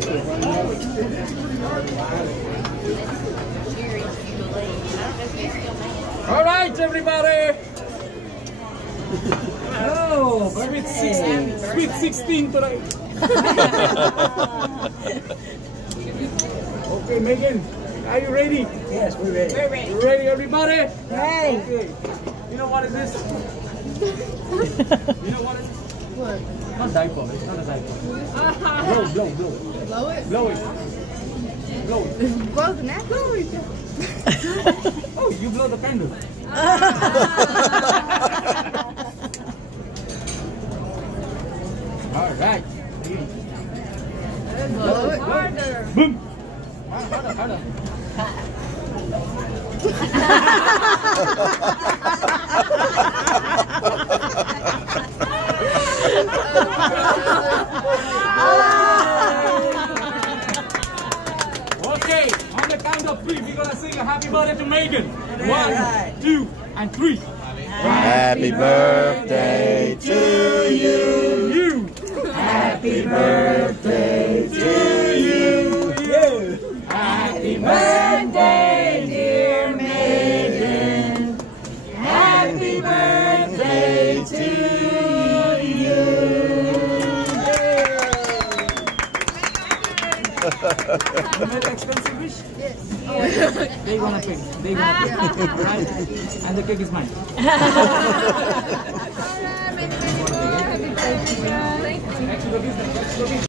All right, everybody. Oh, sweet 16 today. Okay, Megan, are you ready? Yes, we're ready. We're ready. You ready, everybody? Ready. Okay. You know what is this? You know what is this? What? Not diaper. It's not a diaper. Blow. Blow it? Blow it. Blow it. Blow the neck? Blow it. Oh, you blow the candle. All right. Blow it harder. Boom. Harder. Okay, on the count of 3, we're gonna sing a happy birthday to Megan. 1, 2, and 3. Happy birthday to you. Happy birthday to you. Happy Birthday, dear Megan. Happy birthday to you. You made an expensive wish? Yes. They gonna pay. Right? And the cake is mine. Happy birthday.